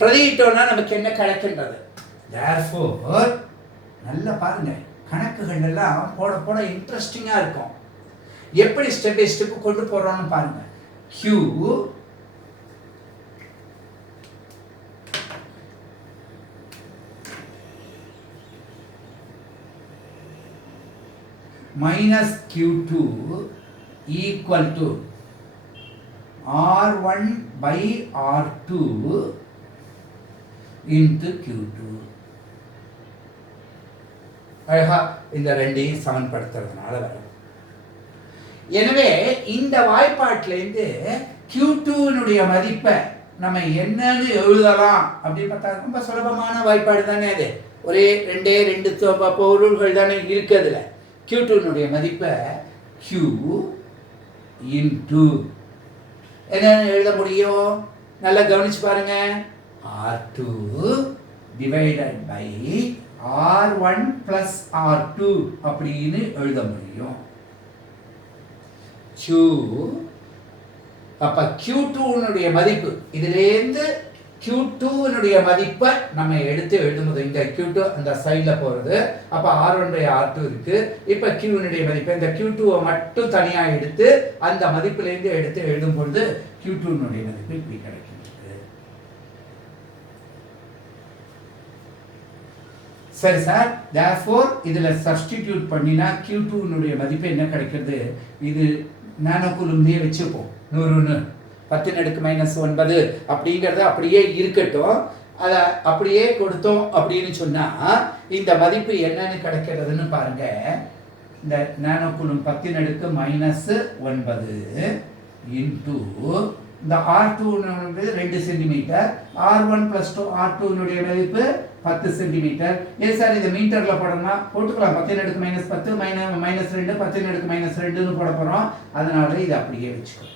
பிரதியிட்டோம்னா நமக்கு என்ன கிடைக்கின்றது? therefore நல்லா பாருங்க, கணக்குகள் எல்லாம் போட போட இன்ட்ரெஸ்டிங்கா இருக்கும். எப்படி ஸ்டெப் பை ஸ்டெப் கொண்டு போறோம்னு பாருங்க. Q minus Q2 equal to R1 by R2 into Q2. அழகா இந்த ரெண்டையும் சமன்படுத்துறதுனால வரும். எனவே இந்த வாய்ப்பாட்டிலேருந்து Q2 மதிப்பை நம்ம என்னன்னு எழுதலாம் அப்படின்னு பார்த்தா ரொம்ப சுலபமான வாய்ப்பாடு தானே அது. ஒரே ரெண்டு பொருள்கள் தானே இருக்கு அதுல. Q2 மதிப்பை Q into என்னன்னு எழுத முடியும்? நல்லா கவனிச்சு பாருங்க. R2 divided by R1 plus R2 அப்படின்னு எழுத முடியும். Q அப்ப Q2 மதிப்பு இதிலேருந்து Q2 மதிப்பை நம்ம எடுத்து எழுதும்போது இந்த Q2 அந்த சைடுல போறது. அப்ப R1 by R2 இருக்கு. இப்ப Q மதிப்பு இந்த Q2 மட்டும் தனியா எடுத்து அந்த மதிப்புல இருந்து எடுத்து எழுதும் பொழுது Q2 மதிப்பு இப்படி கிடைக்கும். சரி சார், therefore இதுல சப்ஸ்டிடியூட் பண்ணினா Q2 மதிப்பு என்ன கிடைக்கிறது? இது நானோ கூலும்லயே வெச்சுப்போம். 100 10⁻⁻9 அப்படிங்கறது அப்படியே இருக்கட்டும். அத அப்படியே கொடுத்தோம் அப்படின்னு சொன்னா இந்த மதிப்பு என்னன்னு கிடைக்கிறதுன்னு பாருங்க. இந்த நானோ கூலும் 10⁻⁻9 into இந்த R2 2 centimetre, R1 plus 2 R2 மதிப்பு 10 சென்டிமீட்டர். ஏன் சார் இது மீட்டர்ல போடணும்னா போட்டுக்கலாம். 10⁻⁻10 -2 10⁻⁻2 போட போறோம். அதனால இது அப்படியே வெச்சுக்கோ.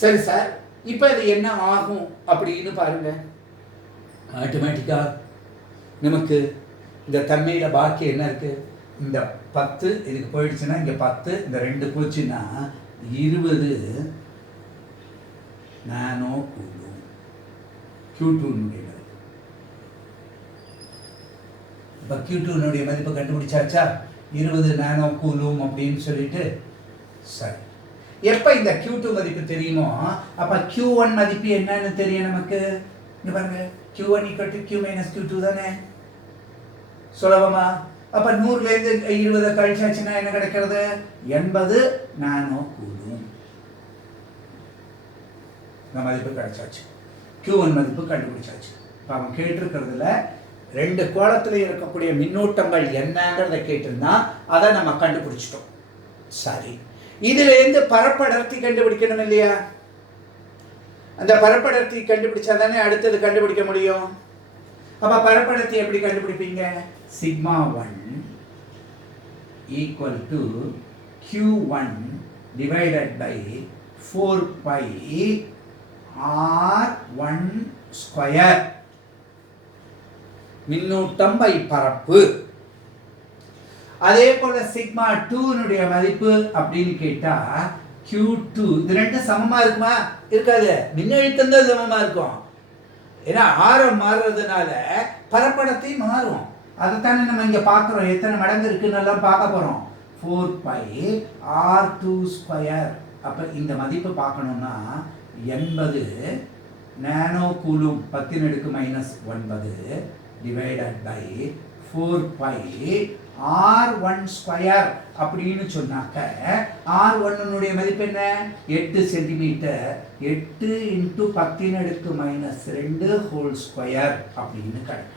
சரி சார், இப்போ இது என்ன ஆகும் அப்படின்னு பாருங்க. ஆட்டோமேட்டிக்கா நமக்கு இந்த தன்மையில பாக்கி என்ன இருக்கு? இந்த 10 இதுக்கு போயிடுச்சுன்னா இங்க 10, இந்த 2 போச்சுன்னா 20 நானோ கூலும் Q2 மதிப்பு. இப்ப Q2 மதிப்பை கண்டுபிடிச்சாச்சா? 20 நானோ கூலும் அப்படின்னு சொல்லிட்டு. சரி, எப்ப இந்த Q2 மதிப்பு தெரியுமோ அப்ப Q1 மதிப்பு என்னன்னு தெரியும் நமக்கு. இங்க பாருங்க, Q1 equal to Q minus Q2 தானே. சுலபமா? அப்ப 100ல இருந்து 20 கழிச்சாச்சுன்னா என்ன கிடைக்கிறது? 80 நானோ கூலும். இந்த மதிப்பு கிடைச்சாச்சு. Q1 மதிப்பு கண்டுபிடிச்சாச்சு. இப்ப அவன் கேட்டிருக்கிறதுல 2 கோளத்துல இருக்கக்கூடிய மின்னூட்டங்கள் என்னங்கறத கேட்டிருந்தா அதை நம்ம கண்டுபிடிச்சிட்டோம். சரி, இதுல இருந்து பரப்படர்த்தி கண்டுபிடிக்கணும் இல்லையா? அந்த பரப்படர்த்தி கண்டுபிடிச்சாதானே அடுத்தது கண்டுபிடிக்க முடியும். அப்ப பரப்படர்த்தி எப்படி கண்டுபிடிப்பீங்க? σ1 equal to Q1 divided by 4 pi R1 square. மின்னூட்டம் பை பரப்பு. அதே போல சிக்மா 2 மதிப்பு அப்படின்னு கேட்டா Q2 இது ரெண்டும் சமமா இருக்குமா? இருக்காது. மின்னழுத்தம் தான் சமமா இருக்கும். ஏன்னா ஆரம் மாறுறதுனால பரப்படத்தை மாறும். அதைத்தானே நம்ம இங்க பார்க்கிறோம். எத்தனை மடங்கு இருக்குன்னு எல்லாம் பார்க்க போறோம். 4 pi R2 ஸ்கொயர். அப்ப இந்த மதிப்பு பார்க்கணும்னா 80 nano coulomb 10⁻⁻9 divided by 4 pi R1 square அப்படின்னு சொன்னாக்க R1 மதிப்பு என்ன? 8 சென்டிமீட்டர். 8 × 10⁻⁻2 ஹோல் ஸ்கொயர் அப்படின்னு கிடைக்கும்.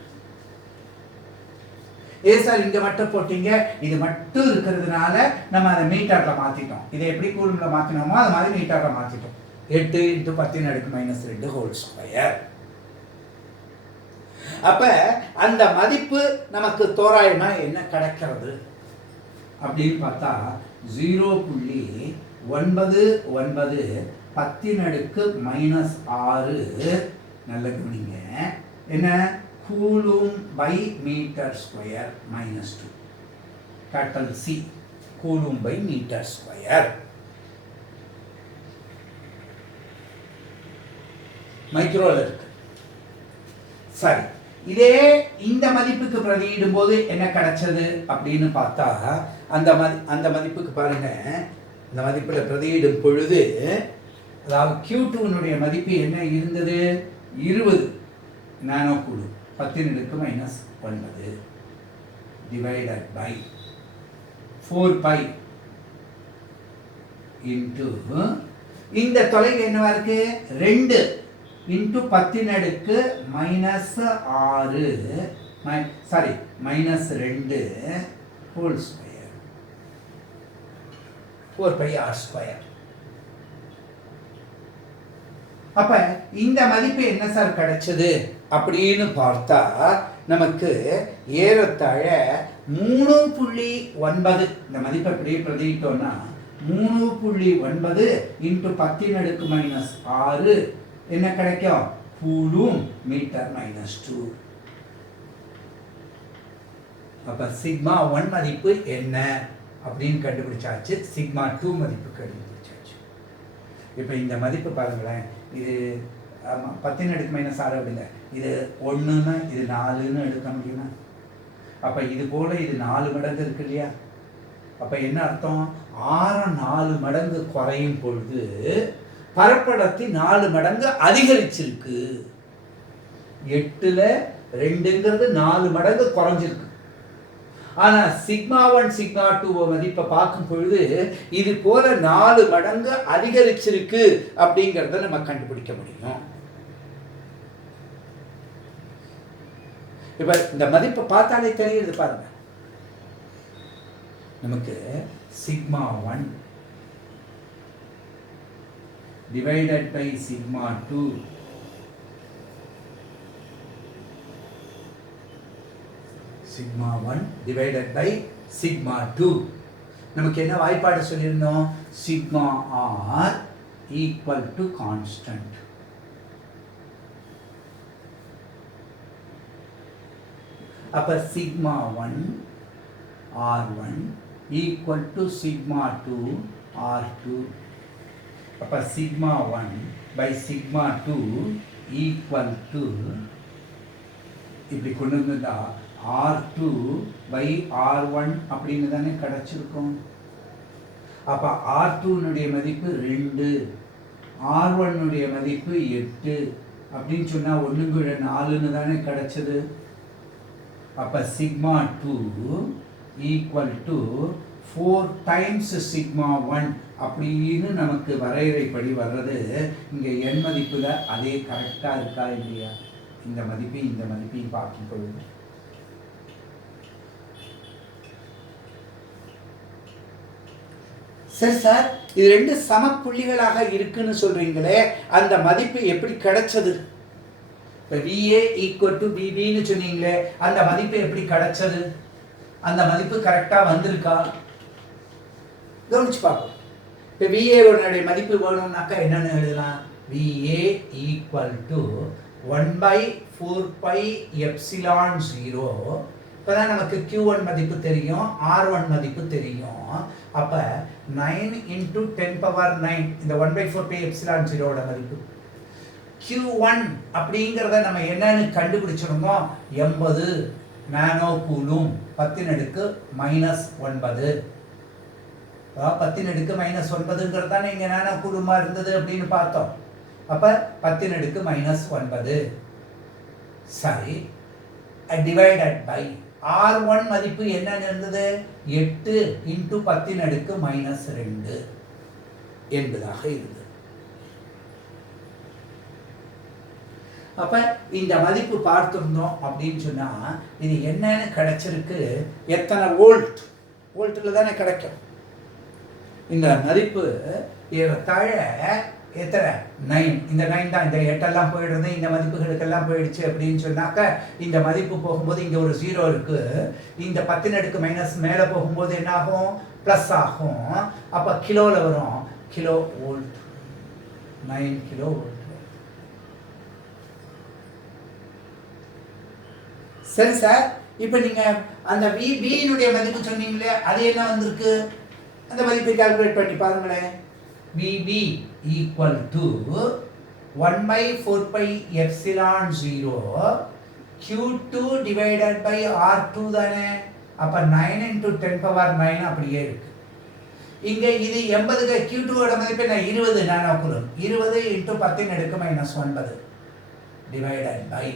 சார் இங்க மட்டும் போட்டீங்க, இது மட்டும் இருக்கிறதுனால நம்ம அதை மீட்டர்ல மாத்திட்டோம். இதை எப்படி கூலும்ல மாத்தினோமோ அது மாதிரி மீட்டர்ல மாத்திட்டோம். 8 × 10⁻⁻2 ஹோல் ஸ்கொயர். அப்ப அந்த மதிப்பு நமக்கு தோராயமா என்ன கிடைக்கிறது அப்படின்னு பார்த்தா 0.99 10⁻⁻6 நல்ல கவனிங்க. என்ன? Coulomb by metre square -2. Capital C coulomb by metre square. மைக்ரோல இருக்கு. சரி, இதே இந்த மதிப்புக்கு பிரதியிடும் போது என்ன கிடைச்சது அப்படின்னு பார்த்தா அந்த மதிப்புக்கு பாருங்க. இந்த மதிப்புல பிரதியிடும் பொழுது அதாவது Q2 மதிப்பு என்ன இருந்தது? 20 நானோ coulomb 10⁻⁻9 divided by 4 pi into இந்த தொலைவு என்னவா இருக்கு? 2 into 10⁻⁻6 -2 whole square 4 pi r square. அப்ப இந்த மதிப்பு என்ன சார் கிடைச்சது அப்படின்னு பார்த்தா நமக்கு ஏறத்தாழ 3.9. இந்த மதிப்பை அப்படியே பிரதியிட்டோம்னா 3.9 × 10⁻⁻6 என்ன கிடைக்கும்? Coulomb metre -2. அப்ப சிக்மா 1 மதிப்பு என்ன அப்படின்னு கண்டுபிடிச்சாச்சு. சிக்மா 2 மதிப்பு கண்டுபிடிச்சாச்சு. இப்ப இந்த மதிப்பு பாருங்களேன். இது 10⁻⁻6 அப்படிங்க. இது 1ன்னா இது 4ன்னு எடுக்க முடியுமா? அப்ப இது போல இது 4 மடங்கு இருக்கு இல்லையா? அப்ப என்ன அர்த்தம்? ஆரம் 4 மடங்கு குறையும் பொழுது பரப்படத்தை 4 மடங்கு அதிகரிச்சிருக்கு. 8ல 2ங்கிறது 4 மடங்கு குறைஞ்சிருக்கு. ஆனா சிக்மா 1 சிக்மா 2 மதிப்பை பார்க்கும் பொழுது இது போல 4 மடங்கு அதிகரிச்சிருக்கு அப்படிங்கறத நம்ம கண்டுபிடிக்க முடியும். இப்ப இந்த மதிப்பை பார்த்தாலே தெரியுது பாருங்க. நமக்கு sigma 1 divided by sigma 2 sigma 1 divided by sigma 2 நமக்கு என்ன வாய்ப்பாடு சொல்லியிருந்தோம்? sigma r equal to constant. அப்ப sigma 1 r1 equal to sigma 2 r2. அப்ப sigma 1 by sigma 2 equal to இப்படி கொண்டு வந்தா R2 by R1 அப்படின்னு தானே கிடைச்சிருக்கும். அப்ப R2 மதிப்பு 2, R1 மதிப்பு 8 அப்படின்னு சொன்னா 1/4 தானே கிடைச்சது. அப்ப sigma 2 equal to 4 times sigma 1 அப்படின்னு நமக்கு வரையறைப்படி வர்றது. இங்க n மதிப்புல அதே கரெக்டா இருக்கா இல்லையா? இந்த மதிப்பையும் பார்க்கும் பொழுது சரி சார், இது 2 சமப்புள்ளிகளாக இருக்குன்னு சொல்றீங்களே, அந்த மதிப்பு எப்படி கிடைச்சது? இப்ப VA equal to BBன்னு சொன்னீங்களே, அந்த மதிப்பு எப்படி கிடைச்சது? அந்த மதிப்பு கரெக்டா வந்திருக்கா? கவனிச்சு பார்ப்போம். இப்போ விஏனுடைய மதிப்பு வேணும்னாக்கா என்னென்னு எழுதலாம்? VA equal to 1/4πε0. இப்போ தான் நமக்கு Q1 மதிப்பு தெரியும், R1 மதிப்பு தெரியும். அப்போ 9 × 10⁻9 இந்த 1/4πε0 மதிப்பு. Q1 அப்படிங்கிறத நம்ம என்னன்னு கண்டுபிடிச்சிருந்தோம்? 80 நானோ கூலும் 10⁻⁻9. 10⁻⁻9 தானே இங்கே நானோ கூலுமா இருந்தது அப்படின்னு பார்த்தோம். அப்போ 10⁻⁻9 சரி, டிவைடட் பை R1 மதிப்பு என்னன்னு இருந்தது? 8 × 10⁻⁻2 என்பதாக இருந்தது. அப்போ இந்த மதிப்பு பார்த்துருந்தோம் அப்படின்னு சொன்னால் இது என்னன்னு கிடைச்சிருக்கு? எத்தனை வோல்ட்டில் தானே கிடைக்கும். இந்த மதிப்பு ஏறத்தாழ எத்தனை? 9. இந்த 9 தான். இந்த 8 போயிடுறது, இந்த மதிப்புகளுக்கெல்லாம் போயிடுச்சு அப்படின்னு சொன்னாக்க இந்த மதிப்பு போகும்போது இங்கே ஒரு 0 இருக்கு. இந்த 10⁻⁻ மேலே போகும்போது என்ன ஆகும்? ப்ளஸ் ஆகும். அப்போ கிலோவில் வரும். Kilo volt, 9 kilo volt. சரி சார், இப்போ நீங்கள் அந்த விபியினுடைய மதிப்பு சொன்னீங்களே, அது என்ன வந்திருக்கு? அந்த மதிப்பை கால்குலேட் பண்ணி பாருங்களேன். VB equal to 1/4πε0 Q2 divided by R2 தானே. அப்போ 9 × 10⁻9 அப்படியே இருக்கு. இங்கே இது 80க்கு Q2ஓட மதிப்பு என்ன? 20 நானோ கூலும். 20 × 10⁻⁻9 டிவைடட் பை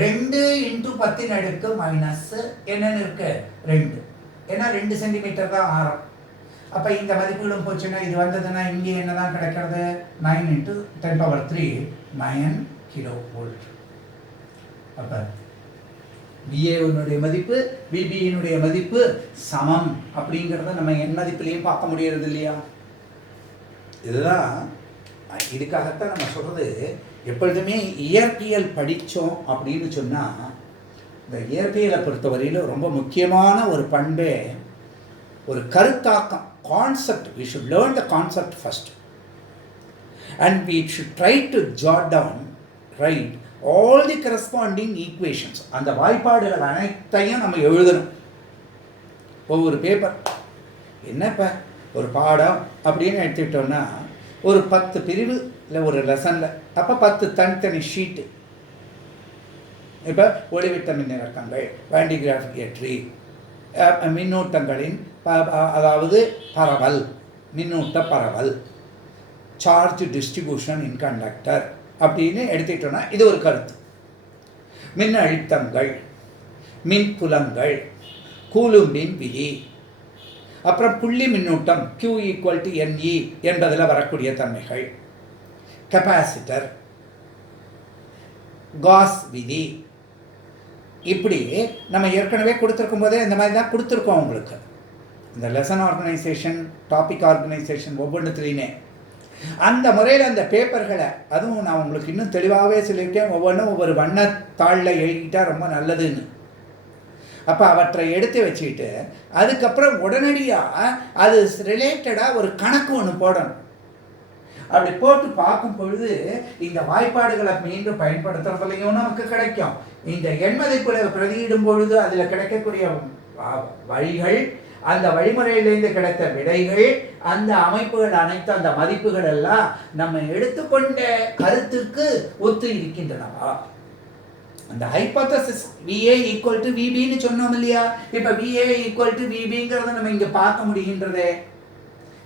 2 × 10⁻⁻ என்னன்னு இருக்கு? 2. ஏன்னா 2 சென்டிமீட்டர் தான் ஆரம். அப்போ இந்த மதிப்புகளும் போச்சுன்னா இது வந்ததுன்னா இங்கே என்ன தான் கிடைக்கிறது? 9 × 10⁻3 9 கிலோ வோல்ட். அப்போ விஏனுடைய மதிப்பு விபியினுடைய மதிப்பு சமம் அப்படிங்கிறத நம்ம என் மதிப்புலையும் பார்க்க முடியறது இல்லையா? இதுதான் இதுக்காகத்தான் நம்ம சொல்கிறது, எப்பொழுதுமே இயற்பியல் படித்தோம் அப்படின்னு சொன்னால் இந்த இயற்பியலை பொறுத்தவரையில் ரொம்ப முக்கியமான ஒரு பண்பே ஒரு கருத்தாக்கம், concept. We should learn the concept first and we should try to jot down, write all the corresponding equations. அந்த வாய்ப்பாடுகள் அனைத்தையும் நம்ம எழுதணும். ஒவ்வொரு பேப்பர் என்னப்பா ஒரு பாடம் அப்படின்னு எடுத்துக்கிட்டோம்னா ஒரு 10 பிரிவு இல்லை ஒரு லெசனில், அப்போ 10 தனித்தனி ஷீட்டு. இப்போ ஒளிவிட்ட மின்னிறக்கங்கள், வேண்டிகிராஃபியேட்ரி, மின்னூட்டங்களின் அதாவது பரவல், மின்னூட்ட பரவல், சார்ஜ் டிஸ்ட்ரிபியூஷன் இன் கண்டக்டர் அப்படின்னு எடுத்துக்கிட்டோன்னா இது ஒரு கருத்து. மின் அழுத்தங்கள், மின்புலங்கள், கூலும்பின் விதி, அப்புறம் புள்ளி மின்னூட்டம் Q = NE என்பதில் வரக்கூடிய தன்மைகள், கெப்பாசிட்டர், காஸ் விதி. இப்படி நம்ம ஏற்கனவே கொடுத்துருக்கும் போதே இந்த மாதிரி தான் கொடுத்துருக்கோம் உங்களுக்கு. இந்த லெசன் ஆர்கனைசேஷன், டாபிக் ஆர்கனைசேஷன் ஒவ்வொன்றுத்துலேயுமே அந்த முறையில் அந்த பேப்பர்களை, அதுவும் நான் உங்களுக்கு இன்னும் தெளிவாகவே சொல்லியிருக்கேன், ஒவ்வொன்றும் ஒவ்வொரு வண்ணத்தாளில் எழுதிட்டால் ரொம்ப நல்லதுன்னு. அப்போ அவற்றை எடுத்து வச்சுக்கிட்டு அதுக்கப்புறம் உடனடியாக அது ரிலேட்டடாக ஒரு கணக்கு ஒன்று போடணும். அப்படி போட்டு பார்க்கும் பொழுது இந்த வாய்ப்பாடுகளை மீண்டும் பயன்படுத்துறதுலையும் நமக்கு கிடைக்கும். இந்த எண்மதிப்புகளை பிரதியிடும் பொழுது அதில் கிடைக்கக்கூடிய வழிகள், அந்த வழிமுறையிலேருந்து கிடைத்த விடைகள், அந்த அமைப்புகள் அனைத்து அந்த மதிப்புகள் எல்லாம் நம்ம எடுத்துக்கொண்ட கருத்துக்கு ஒத்து இருக்கின்றனவா? அந்த ஹைபோதசிஸ் VA = VBன்னு சொன்னோம் இல்லையா? இப்போ VA = VBங்கிறத நம்ம இங்கே பார்க்க முடிகின்றதே.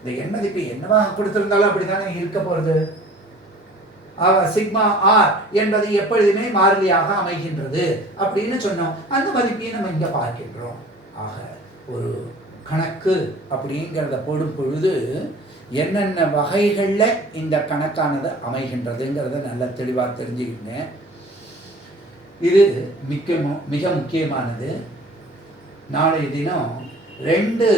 இந்த எண் மதிப்பு என்னவா கொடுத்திருந்தாலும் அப்படித்தானே இருக்க போகிறது. சிக்மா ஆர் என்பது எப்பொழுதுமே மாறிலியாக அமைகின்றது அப்படின்னு சொன்னோம். அந்த மதிப்பையும் நம்ம இங்கே பார்க்கின்றோம். ஆக ஒரு கணக்கு அப்படிங்கிறத போடும் பொழுது என்னென்ன வகைகளில் இந்த கணக்கானது அமைகின்றதுங்கிறத நல்லா தெளிவாக தெரிஞ்சுக்கிங்க. இது மிக முக்கியமானது. நாளைய தினம் 2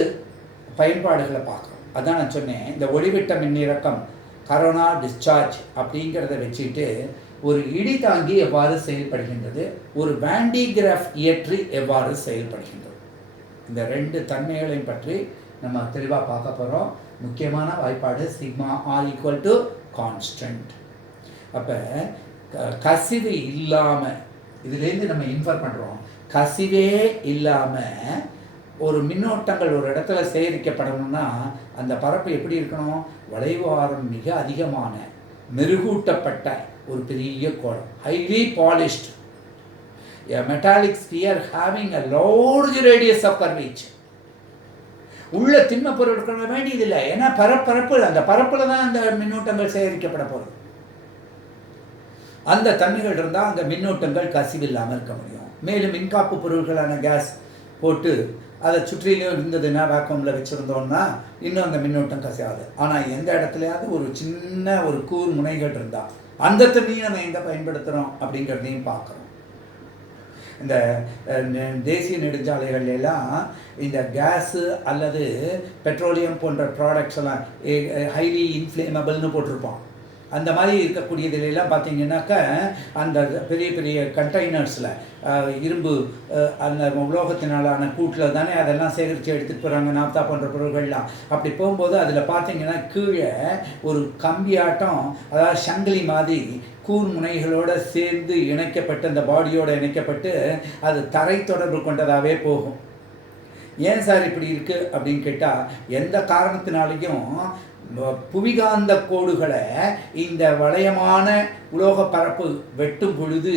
பயன்பாடுகளை பார்க்குறோம். அதான் நான் சொன்னேன், இந்த ஒளிவிட்ட மின்னிறக்கம் கரோனா டிஸ்சார்ஜ் அப்படிங்கிறத வச்சுக்கிட்டு ஒரு இடி தாங்கி எவ்வாறு செயல்படுகின்றது, ஒரு வேண்டிகிராஃப் இயற்றி எவ்வாறு செயல்படுகின்றது, இந்த 2 தன்மைகளையும் பற்றி நம்ம தெளிவாக பார்க்க போகிறோம். முக்கியமான வாய்ப்பாடு sigma R equal to constant. அப்போ கசிவு இல்லாமல், இதுலேருந்து நம்ம இன்ஃபர் பண்ணுறோம், கசிவே இல்லாமல் ஒரு மின்னோட்டங்கள் ஒரு இடத்துல சேகரிக்கப்படணும்னா அந்த பரப்பு எப்படி இருக்கணும்? வளைவாரம் மிக அதிகமான மெருகூட்டப்பட்ட ஒரு பெரிய கோளம், highly polished, a metallic sphere having a large radius of curvature. உள்ள திண்ம பொருள் இருக்க வேண்டியதில்லை, ஏன்னா பரப்பு, அந்த பரப்பில் தான் அந்த மின்னூட்டங்கள் சேகரிக்கப்பட போகிறது. அந்த தன்மைகள் இருந்தால் அந்த மின்னூட்டங்கள் கசிவில்லாமல் இருக்க முடியும். மேலும் மின்காப்பு பொருள்களான கேஸ் போட்டு அதை சுற்றிலையும் இருந்ததுன்னா வேக்கமில் வச்சுருந்தோம்னா இன்னும் அந்த மின்னோட்டம் கசியாது. ஆனால் எந்த இடத்துலையாவது ஒரு சின்ன ஒரு கூர் முனைகள் இருந்தால் அந்த தண்ணியை நம்ம எங்கே பயன்படுத்துகிறோம் அப்படிங்கிறதையும் பார்க்குறோம். இந்த தேசிய நெடுஞ்சாலைகள் எல்லாம் இந்த கேஸு அல்லது பெட்ரோலியம் போன்ற ப்ராடக்ட்ஸ் எல்லாம் ஹைலி இன்ஃப்ளேமபிள்னு போட்டிருப்போம். அந்த மாதிரி இருக்கக்கூடியதுலாம் பார்த்தீங்கன்னாக்கா அந்த பெரிய பெரிய கண்டெய்னர்ஸில் இரும்பு அந்த உலோகத்தினாலான கூட்டில் தானே அதெல்லாம் சேகரித்து எடுத்துகிட்டு போகிறாங்க, நாப்தா போன்ற பொருள்கள்லாம். அப்படி போகும்போது அதில் பார்த்தீங்கன்னா கீழே ஒரு கம்பியாட்டம், அதாவது சங்கிலி மாதிரி கூர் முனைகளோடு சேர்ந்து இணைக்கப்பட்டு அந்த பாடியோடு இணைக்கப்பட்டு அது தரை தொடர்பு கொண்டதாகவே போகும். ஏன் சார் இப்படி இருக்குது அப்படின்னு கேட்டால், எந்த காரணத்தினாலையும் புவிகாந்த கோடுகளை இந்த வளையமான உலோக பரப்பு வெட்டும் பொழுது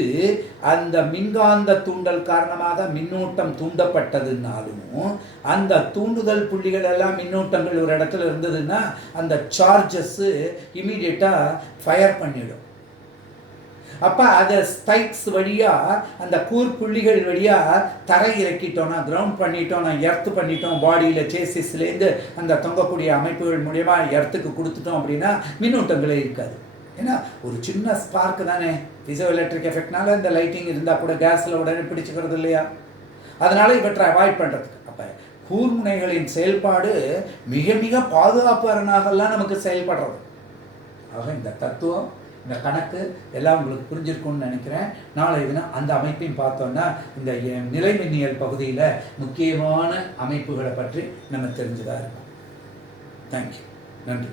அந்த மின்காந்த தூண்டல் காரணமாக மின்னூட்டம் தூண்டப்பட்டதுனாலும் அந்த தூண்டுதல் புள்ளிகள் எல்லாம் மின்னூட்டங்கள் ஒரு இடத்துல இருந்ததுன்னா அந்த சார்ஜஸ்ஸு இமீடியட்டாக ஃபயர் பண்ணிடும். அப்போ அதை ஸ்பைக்ஸ் வழியாக அந்த கூர்புள்ளிகள் வழியாக தரை இறக்கிட்டோம்னா, கிரவுண்ட் பண்ணிட்டோம், எர்த்து பண்ணிட்டோம், பாடியில் சேசிஸ்லேருந்து அந்த தொங்கக்கூடிய அமைப்புகள் மூலயமா எர்த்துக்கு கொடுத்துட்டோம் அப்படின்னா மின்னூட்டங்களே இருக்காது. ஏன்னா ஒரு சின்ன ஸ்பார்க் தானே, ஃபிசியோ எலக்ட்ரிக் எஃபெக்ட்னால இந்த லைட்டிங் இருந்தால் கூட கேஸில் உடனே பிடிச்சிக்கிறது இல்லையா? அதனால் இவற்றை அவாய்ட் பண்ணுறதுக்கு அப்போ கூர்முனைகளின் செயல்பாடு மிக மிக பாதுகாப்பு அரணாகலாம் நமக்கு செயல்படுறது. ஆக இந்த தத்துவம், இந்த கணக்கு எல்லாம் உங்களுக்கு புரிஞ்சிருக்கும்னு நினைக்கிறேன். நாளை தினம் அந்த அமைப்பையும் பார்த்தோன்னா இந்த நிலைமின்னியல் பகுதியில் முக்கியமான அமைப்புகளை பற்றி நம்ம தெரிஞ்சுதான் இருக்கும். தேங்க்யூ, நன்றி.